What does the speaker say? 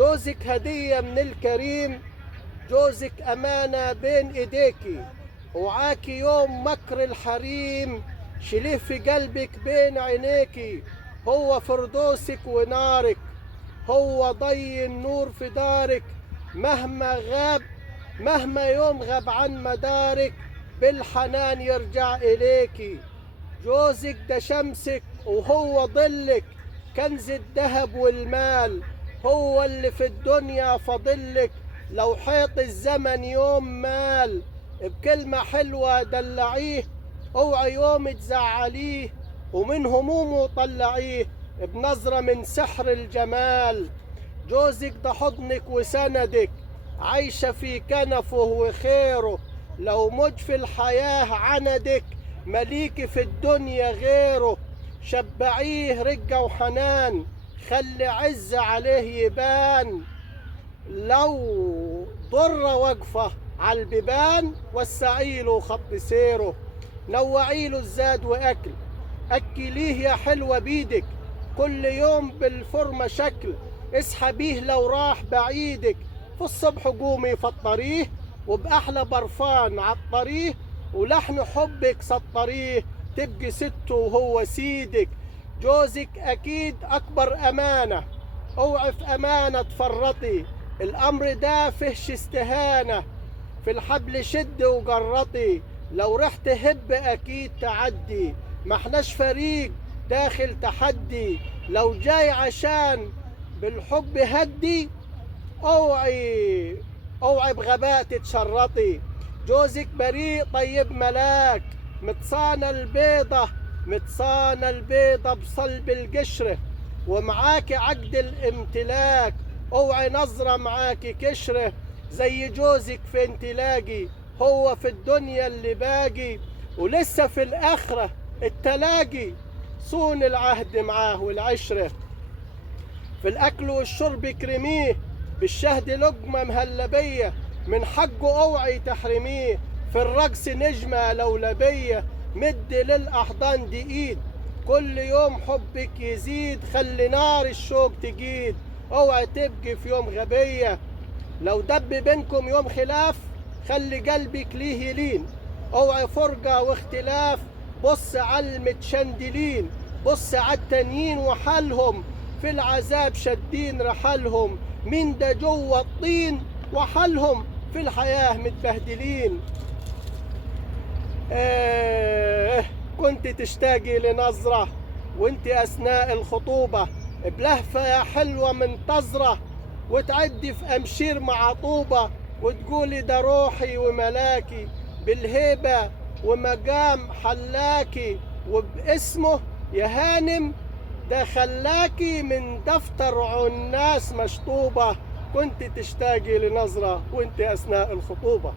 جوزك هدية من الكريم، جوزك أمانة بين إيديكي، وعاكي يوم مكر الحريم، شيليه في قلبك بين عينيكي. هو فردوسك ونارك، هو ضي النور في دارك، مهما غاب، مهما يوم غاب عن مدارك، بالحنان يرجع إليكي. جوزك ده شمسك وهو ظلك، كنز الذهب والمال، هو اللي في الدنيا فاضلك، لو حيط الزمن يوم مال. بكلمة حلوة دلعيه، اوعي يوم تزعليه، ومن همومه طلعيه بنظرة من سحر الجمال. جوزك ده حضنك وسندك، عايشة في كنفه وخيره، لو موج في الحياة عندك، مليكي في الدنيا غيره. شبعيه رقة وحنان، خلي عز عليه يبان، لو ضرة واقفة على البيبان، وسعيله خط سيره. نوعيله الزاد وأكل، أكليه يا حلوة بيدك، كل يوم بالفرمة شكل، اسحبيه لو راح بعيدك، في الصبح قومي فطريه، وبأحلى برفان عطريه، ولحن حبك سطريه، تبقي سته وهو سيدك. جوزك أكيد أكبر أمانة، اوعي في أمانة تفرطي، الأمر ده فيهش استهانة، في الحبل شد وجرطي، لو رحت هب أكيد تعدي، ما احناش فريق داخل تحدي، لو جاي عشان بالحب هدي، اوعي اوعي بغباء تتشرطي. جوزك بريء طيب ملاك، متصانة البيضة، متصانة البيضة بصلب القشرة، ومعاكي عقد الامتلاك، اوعي نظرة معاكي كشرة، زي جوزك فين تلاقي، هو في الدنيا اللي باقي، ولسه في الآخرة التلاقي، صون العهد معاه والعشرة. في الأكل والشرب كرميه، بالشهد لقمة مهلبية، من حقه اوعي تحرميه، في الرقص نجمة لولبية، مد للأحضان دي إيد، كل يوم حبك يزيد، خلي نار الشوق تجيد، اوعي تبقي في يوم غبية، لو دب بينكم يوم خلاف، خلي قلبك ليه يلين، اوعي فرقة واختلاف، بص على المتشندلين، بص على التانيين وحالهم، في العذاب شادين رحلهم، مين ده جوه الطين، وحالهم في الحياة متبهدلين. كنت تشتاقي لنظرة وانت أثناء الخطوبة، بلهفة يا حلوة منتظرة، وتعدي في أمشير مع طوبة، وتقولي ده روحي وملاكي، بالهيبة ومقام حلاكي، وباسمه يا هانم ده خلاكي من دفتر عناس مشطوبة. كنت تشتاقي لنظرة وانت أثناء الخطوبة.